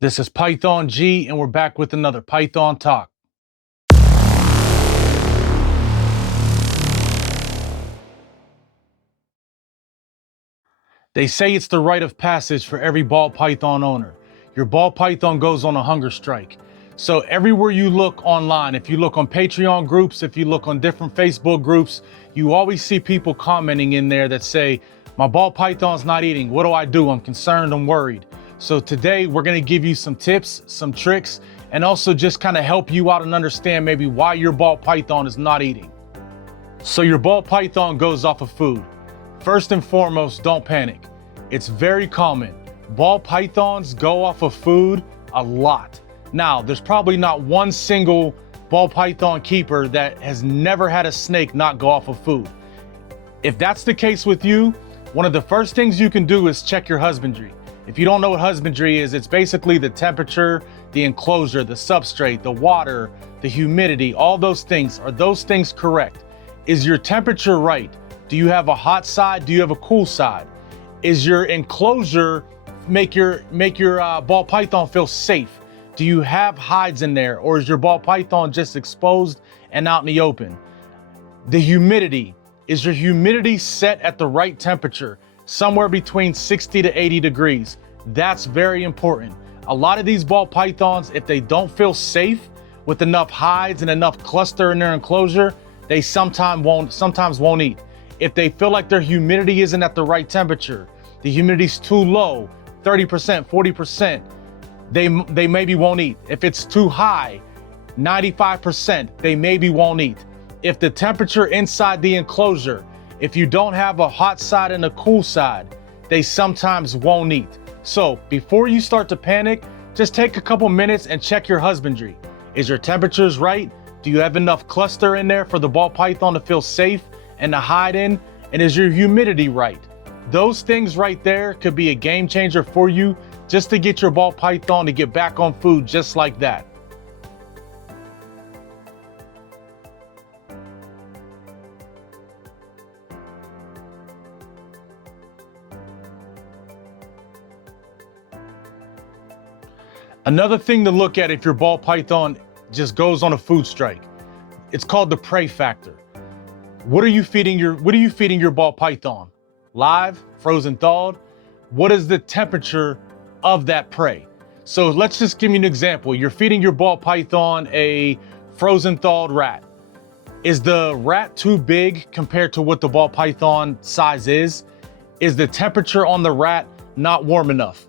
This is Python G, and we're back with another Python Talk. They say it's the rite of passage for every ball python owner. Your ball python goes on a hunger strike. So everywhere you look online, if you look on Patreon groups, if you look on different Facebook groups, you always see people commenting in there that say, my ball python's not eating. What do I do? I'm concerned, I'm worried. So today we're gonna give you some tips, some tricks, and also just kind of help you out and understand maybe why your ball python is not eating. So your ball python goes off of food. First and foremost, don't panic. It's very common. Ball pythons go off of food a lot. Now, there's probably not one single ball python keeper that has never had a snake not go off of food. If that's the case with you, one of the first things you can do is check your husbandry. If you don't know what husbandry is, it's basically the temperature, the enclosure, the substrate, the water, the humidity, all those things. Are those things correct? Is your temperature right? Do you have a hot side? Do you have a cool side? Is your enclosure make your ball python feel safe? Do you have hides in there, or is your ball python just exposed and out in the open? The humidity. Is your humidity set at the right temperature? Somewhere between 60 to 80 degrees. That's very important. A lot of these ball pythons, if they don't feel safe with enough hides and enough cluster in their enclosure, they sometimes won't eat. If they feel like their humidity isn't at the right temperature, the humidity's too low, 30%, 40%, they maybe won't eat. If it's too high, 95%, they maybe won't eat. If the temperature inside the enclosure, if you don't have a hot side and a cool side, they sometimes won't eat. So before you start to panic, just take a couple minutes and check your husbandry. Is your temperatures right? Do you have enough cluster in there for the ball python to feel safe and to hide in? And is your humidity right? Those things right there could be a game changer for you just to get your ball python to get back on food just like that. Another thing to look at if your ball python just goes on a food strike, it's called the prey factor. What are you feeding your ball python? Live, frozen, thawed? What is the temperature of that prey? So let's just give you an example. You're feeding your ball python a frozen thawed rat. Is the rat too big compared to what the ball python size is? Is the temperature on the rat not warm enough?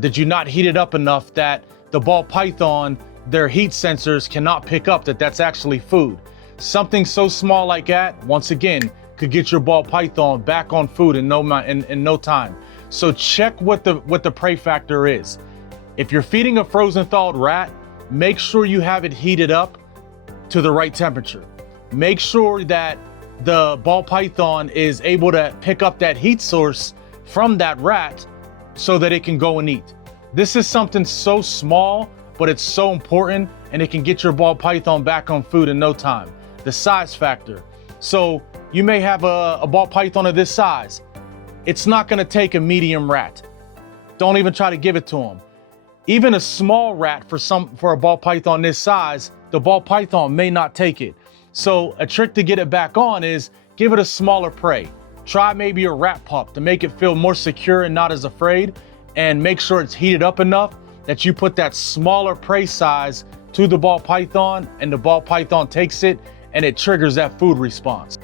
Did you not heat it up enough that the ball python, their heat sensors cannot pick up that that's actually food? Something so small like that, once again, could get your ball python back on food in no time. So check what the prey factor is. If you're feeding a frozen thawed rat, make sure you have it heated up to the right temperature. Make sure that the ball python is able to pick up that heat source from that rat so that it can go and eat. This is something so small, but it's so important, and it can get your ball python back on food in no time. The size factor. So you may have a ball python of this size. It's not gonna take a medium rat. Don't even try to give it to them. Even a small rat for a ball python this size, the ball python may not take it. So a trick to get it back on is give it a smaller prey. Try maybe a rat pup to make it feel more secure and not as afraid, and make sure it's heated up enough that you put that smaller prey size to the ball python, and the ball python takes it and it triggers that food response.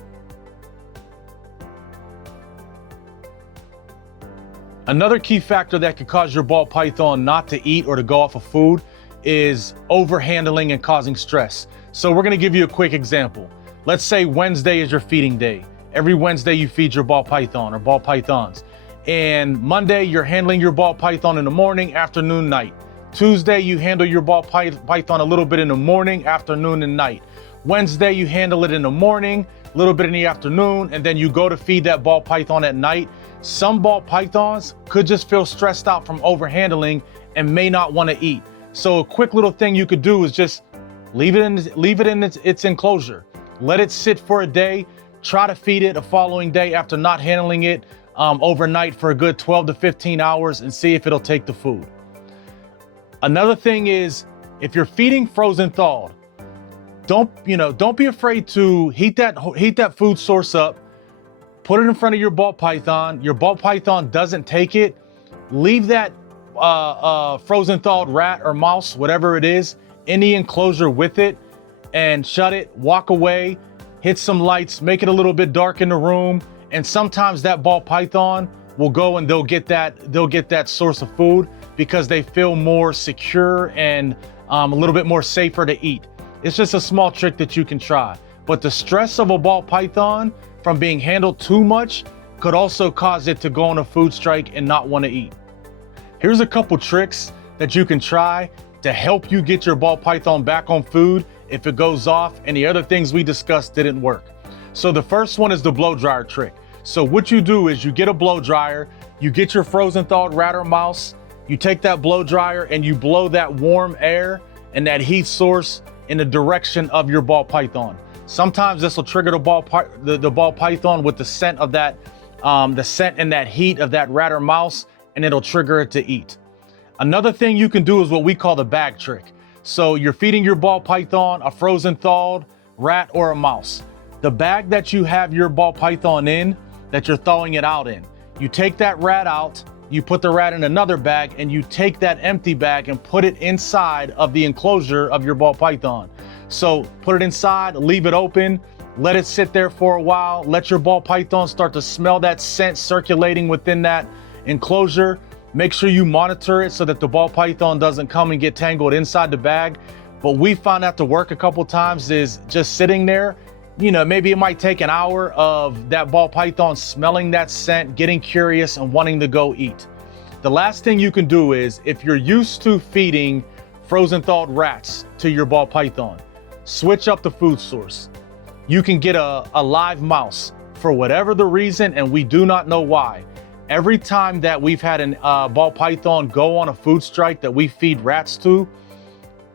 Another key factor that could cause your ball python not to eat or to go off of food is overhandling and causing stress. So we're gonna give you a quick example. Let's say Wednesday is your feeding day. Every Wednesday you feed your ball python or ball pythons. And Monday you're handling your ball python in the morning, afternoon, night. Tuesday you handle your ball python a little bit in the morning, afternoon, and night. Wednesday you handle it in the morning, a little bit in the afternoon, and then you go to feed that ball python at night. Some ball pythons could just feel stressed out from overhandling and may not want to eat. So a quick little thing you could do is just leave it in its enclosure. Let it sit for a day. Try to feed it a following day after not handling it overnight for a good 12 to 15 hours and see if it'll take the food. Another thing is, if you're feeding frozen thawed, don't be afraid to heat that food source up, put it in front of your ball python. Your ball python doesn't take it, leave that frozen thawed rat or mouse, whatever it is, in the enclosure with it, and shut it, walk away, hit some lights, make it a little bit dark in the room, and sometimes that ball python will go and they'll get that source of food because they feel more secure and a little bit more safer to eat. It's just a small trick that you can try. But the stress of a ball python from being handled too much could also cause it to go on a food strike and not want to eat. Here's a couple tricks that you can try to help you get your ball python back on food if it goes off and the other things we discussed didn't work. So the first one is the blow dryer trick. So what you do is you get a blow dryer, you get your frozen thawed rat or mouse, you take that blow dryer and you blow that warm air and that heat source in the direction of your ball python. Sometimes this will trigger the ball python with the scent of that, the scent and that heat of that rat or mouse, and it'll trigger it to eat. Another thing you can do is what we call the bag trick. So you're feeding your ball python a frozen thawed rat or a mouse. The bag that you have your ball python in, that you're thawing it out in, you take that rat out, you put the rat in another bag, and you take that empty bag and put it inside of the enclosure of your ball python. So put it inside, leave it open, let it sit there for a while, let your ball python start to smell that scent circulating within that enclosure. Make sure you monitor it so that the ball python doesn't come and get tangled inside the bag. But we found that to work a couple times is just sitting there. Maybe it might take an hour of that ball python smelling that scent, getting curious and wanting to go eat. The last thing you can do is, if you're used to feeding frozen thawed rats to your ball python, switch up the food source. You can get a live mouse for whatever the reason, and we do not know why. Every time that we've had a ball python go on a food strike that we feed rats to,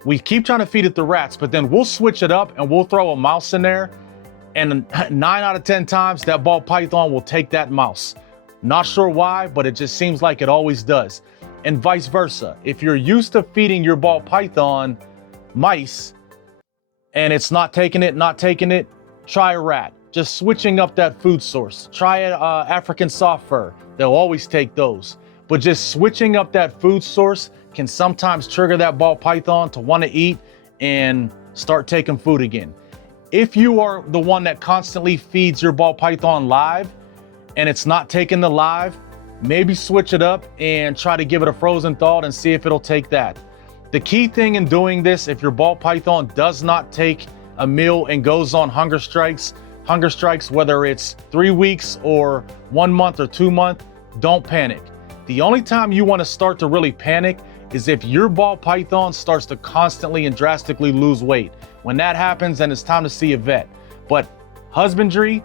we keep trying to feed it to rats, but then we'll switch it up and we'll throw a mouse in there. And 9 out of 10 times that ball python will take that mouse. Not sure why, but it just seems like it always does. And vice versa. If you're used to feeding your ball python mice and it's not taking it, try a rat. Just switching up that food source. Try African soft fur. They'll always take those. But just switching up that food source can sometimes trigger that ball python to want to eat and start taking food again. If you are the one that constantly feeds your ball python live and it's not taking the live, maybe switch it up and try to give it a frozen thawed and see if it'll take that. The key thing in doing this, if your ball python does not take a meal and goes on hunger strikes, whether it's 3 weeks or 1 month or 2 months, don't panic. The only time you want to start to really panic is if your ball python starts to constantly and drastically lose weight. When that happens, then it's time to see a vet. But husbandry,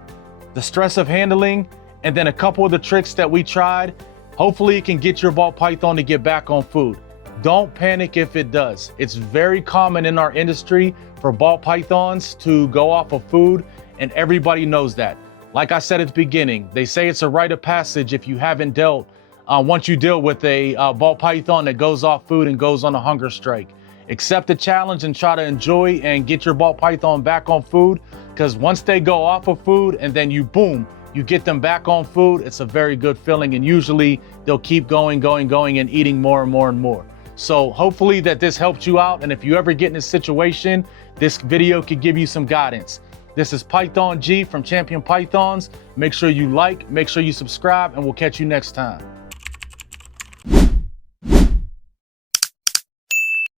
the stress of handling, and then a couple of the tricks that we tried, hopefully it can get your ball python to get back on food. Don't panic if it does. It's very common in our industry for ball pythons to go off of food, and everybody knows that. Like I said at the beginning, they say it's a rite of passage if you haven't dealt, once you deal with a ball python that goes off food and goes on a hunger strike. Accept the challenge and try to enjoy and get your ball python back on food, because once they go off of food and then you get them back on food, it's a very good feeling, and usually they'll keep going and eating more and more and more. So hopefully that this helped you out, and if you ever get in a situation, this video could give you some guidance. This is Python G from Champion Pythons. Make sure you like, make sure you subscribe, and we'll catch you next time.